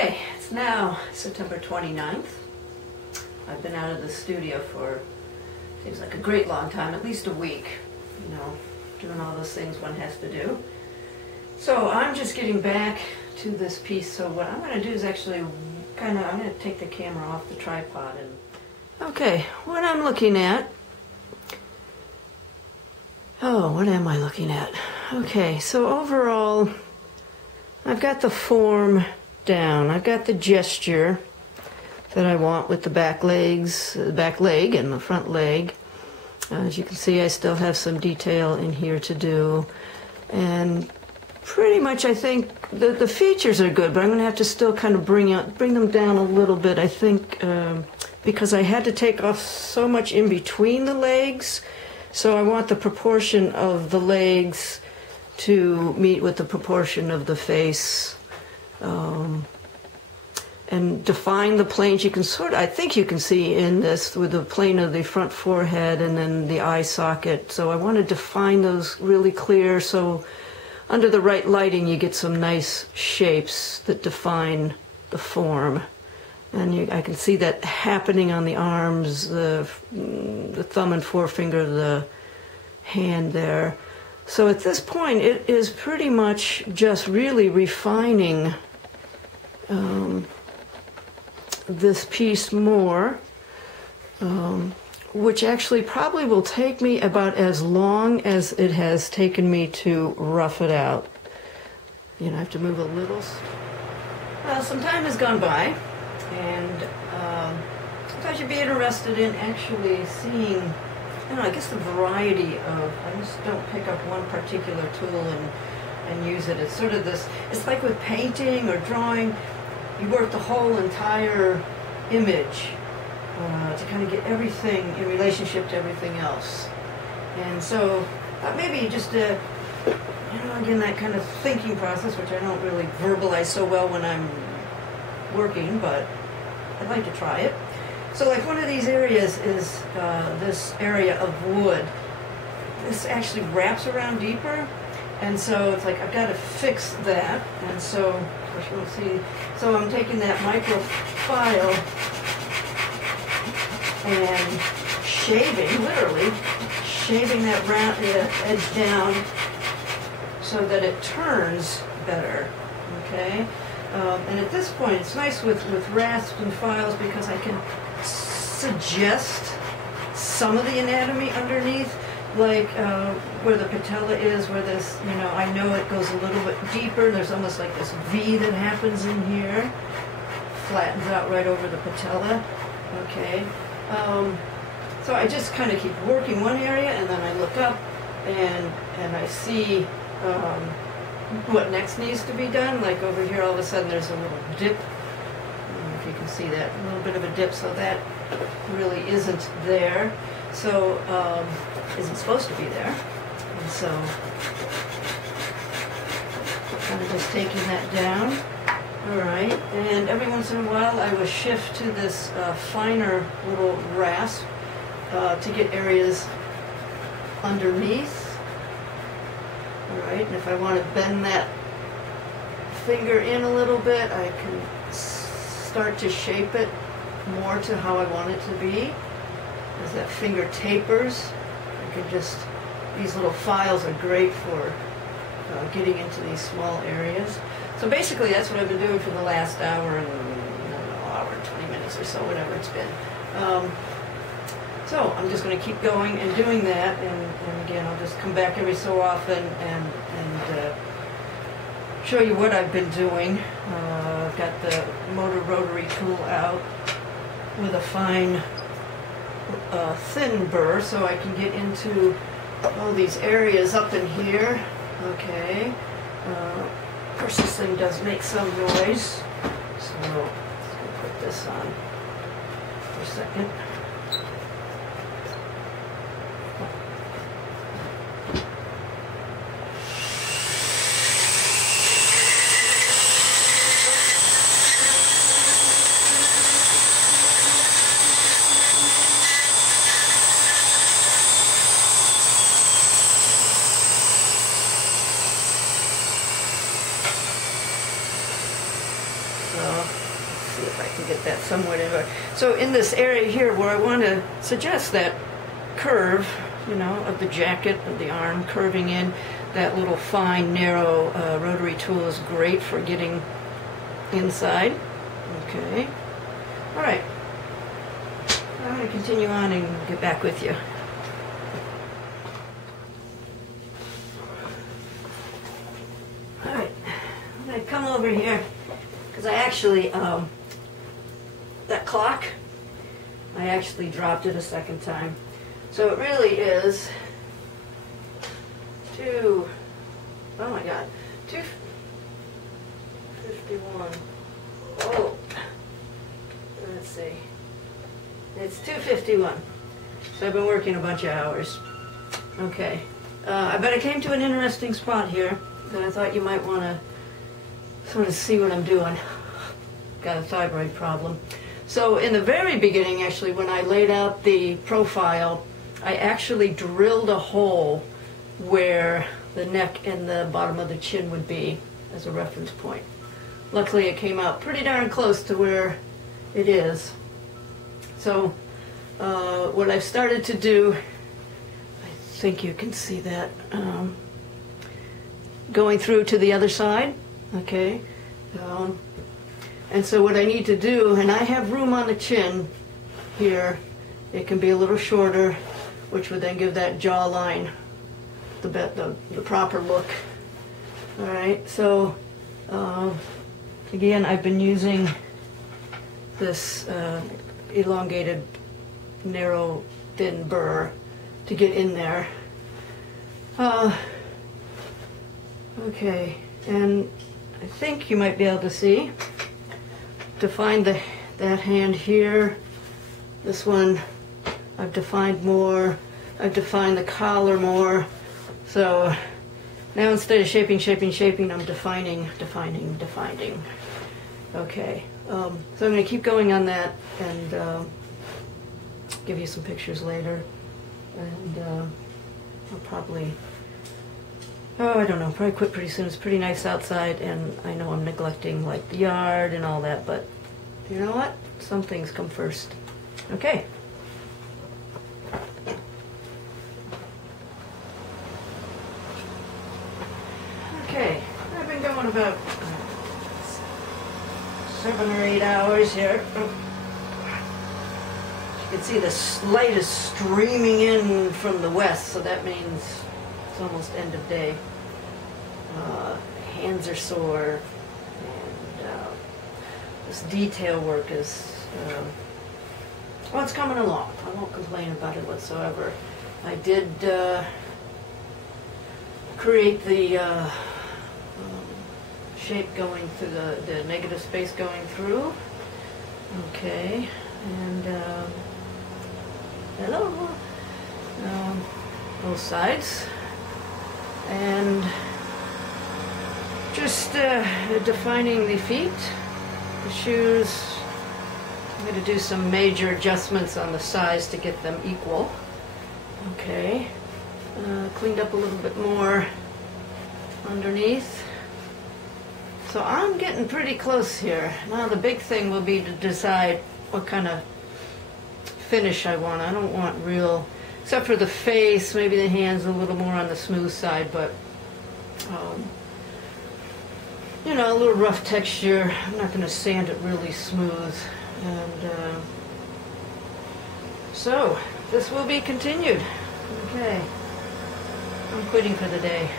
Okay, it's now September 29th. I've been out of the studio for, seems like a great long time, at least a week, you know, doing all those things one has to do. So I'm just getting back to this piece. So what I'm going to do is actually I'm going to take the camera off the tripod and... Okay, what I'm looking at... Oh, what am I looking at? Okay, so overall, I've got the form down. I've got the gesture that I want with the back legs, the back leg and the front leg. As you can see, I still have some detail in here to do. And pretty much I think the features are good, but I'm going to have to still kind of bring them down a little bit, I think, because I had to take off so much in between the legs. So I want the proportion of the legs to meet with the proportion of the face. And define the planes. You can I think you can see in this with the plane of the front forehead and then the eye socket. So I want to define those really clear so under the right lighting you get some nice shapes that define the form. And I can see that happening on the arms, the thumb and forefinger of the hand there. So at this point it is pretty much just really refining this piece more, which actually probably will take me about as long as it has taken me to rough it out. You know, I have to move a little. Well, some time has gone by, and sometimes you'd be interested in actually seeing, you know, I guess the variety of, I just don't pick up one particular tool and use it. It's sort of this, it's like with painting or drawing, you work the whole entire image to kind of get everything in relationship to everything else. And so maybe just, you know, again, that kind of thinking process, which I don't really verbalize so well when I'm working, but I'd like to try it. So like one of these areas is this area of wood. This actually wraps around deeper, and so it's like I've got to fix that. And so, of course, you don't see. So I'm taking that micro file and shaving, literally shaving that round edge down so that it turns better. Okay. And at this point, it's nice with rasps and files because I can suggest some of the anatomy underneath, like where the patella is, where this, you know, I know it goes a little bit deeper. There's almost like this V that happens in here, flattens out right over the patella. Okay. So I just kind of keep working one area, and then I look up, and I see what next needs to be done. Like over here, all of a sudden there's a little dip. I don't know if you can see that, a little bit of a dip, so that really isn't there. So, isn't supposed to be there. And so, kind of just taking that down. Alright, and every once in a while I will shift to this finer little rasp to get areas underneath. Alright, and if I want to bend that finger in a little bit, I can start to shape it more to how I want it to be. As that finger tapers, I can just, these little files are great for getting into these small areas. So basically that's what I've been doing for the last hour and, I don't know, hour and 20 minutes or so, whatever it's been. So I'm just going to keep going and doing that, and again, I'll just come back every so often and show you what I've been doing. I've got the motor rotary tool out with a fine thin burr, so I can get into all these areas up in here. Okay. Of course, this thing does make some noise, so I'm going to put this on for a second. So if I can get that somewhat in. So in this area here where I want to suggest that curve, you know, of the jacket, of the arm curving in, that little fine, narrow rotary tool is great for getting inside. Okay. All right. I'm going to continue on and get back with you. All right. I'm going to come over here because I actually, that clock, I actually dropped it a second time. So it really is 2, oh my God, 2:51. Oh, let's see. It's 2:51. So I've been working a bunch of hours. Okay. I bet I came to an interesting spot here that I thought you might want to sort of see what I'm doing. Got a thyroid problem. So in the very beginning, actually, when I laid out the profile, I actually drilled a hole where the neck and the bottom of the chin would be as a reference point. Luckily, it came out pretty darn close to where it is. So what I've started to do, I think you can see that, going through to the other side, okay? And so what I need to do, and I have room on the chin here, it can be a little shorter, which would then give that jawline the proper look. All right, so again, I've been using this elongated, narrow, thin burr to get in there. Okay, and I think you might be able to see, define that hand here. This one I've defined more. I've defined the collar more. So now instead of shaping, I'm defining. Okay, so I'm going to keep going on that and give you some pictures later. And I'll probably, I don't know, probably quit pretty soon. It's pretty nice outside, and I know I'm neglecting like the yard and all that, but you know what? Some things come first. Okay. Okay, I've been going about 7 or 8 hours here. You can see the light is streaming in from the west, so that means it's almost end of day. Hands are sore, and this detail work is, well, it's coming along. I won't complain about it whatsoever. I did create the shape going through the negative space going through. Okay, and hello, both sides, and just defining the feet, the shoes. I'm going to do some major adjustments on the size to get them equal. Okay, cleaned up a little bit more underneath. So I'm getting pretty close here. Now the big thing will be to decide what kind of finish I want. I don't want real, except for the face, maybe the hands a little more on the smooth side, but you know, a little rough texture. I'm not going to sand it really smooth. And so this will be continued. Okay, I'm quitting for the day.